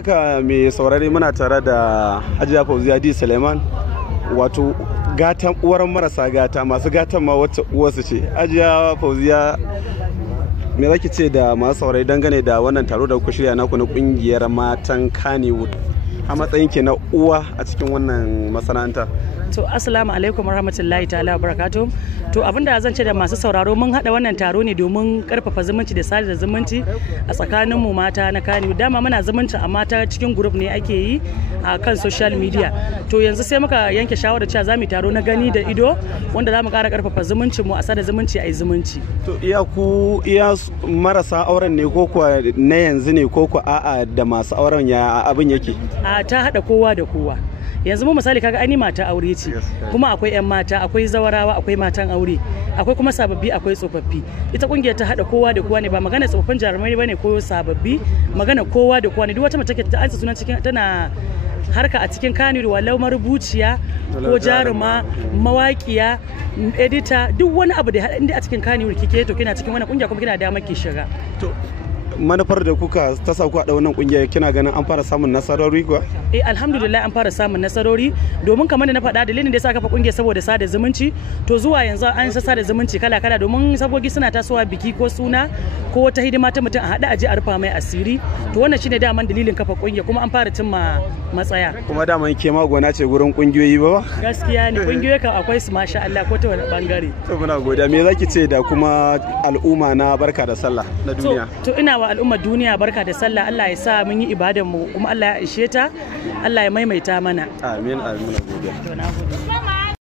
Haka mai saurare muna tare da Hajiya Fauziya D. Suleiman, wato gatan uwar marasa gata, masu gatan ma wacce uwarsu ce. Hajiya Fauziya, me zaki ce da masu saurare dangane da wannan taro da kuka shirya naku na kungiyar matan Kannywood a matsayin ke na uwa a cikin wannan masana'anta? To assalamu alaikum warahmatullahi ta'ala wabarakatuh. To abinda zan ce da masu sauraro, mun hada wannan taro ne domin karfafa zumunci da sada zumunci a tsakanin mu mata na Kannywood. Dama muna zumunci amma ta cikin group ne ake yi a kan social media. To yanzu sai muka yanke shawarar cewa zamu taro na gani da ido wanda zamu kara karfafa zumuncin mu a sada zumunci a yi zumunci. To iya marasa auren ne ko kuwa na yanzu ne ko kuwa a'a da masu auren ya abin yake? A ta hada kowa da kowa. Yanzu mu misali kaga ani mata aure ce, kuma akwai 'yan mata, akwai zawarawa, akwai matan aure, akwai kuma sababbi, akwai tsofaffi. Ita kungiyar ta hada kowa da kowa ne, ba magana tsofaffin jarumai bane ko sababbi, magana kowa da kowa ne. Duk wata mace ta aisa sunan cikin tana harka a cikin Kannywood, walau marubuciya ko jaruma, mawaƙiya, edita, duk wani abu da inda a cikin Kannywood kike to kina cikin wannan kungiya kuma kina da damar ki shiga. Manufar da kuka ta sa ku a wannan kungiya, kina ganin an fara samun nasarori kuwa? Alhamdulillah an fara samun nasarori, domin kamar da na faɗa dalilin da yasa kafa kungiya saboda sada zumunci. To zuwa yanzu an sa sada zumunci kala kala, domin sabogi suna tasowa biki ko suna ko wata hidima ta mutum a hada aje a rufa mai asiri. To wannan shine daman dalilin kafa kungiya, kuma an fara cimma matsaya. Kuma daman ke ma gona ce gurin kungiyoyi ba? Gaskiya ne, kungiyoyi kan akwai su masha Allah ko ta wani bangare. To muna godiya. Me zaki ce da kuma al'umma na barka da sallah na duniya? To ina wa al'ummar duniya barka da sallah. Allah ya sa mun yi ibadan mu kuma Allah ya ishe ta, Allah ya maimaita mana. Amin, amin.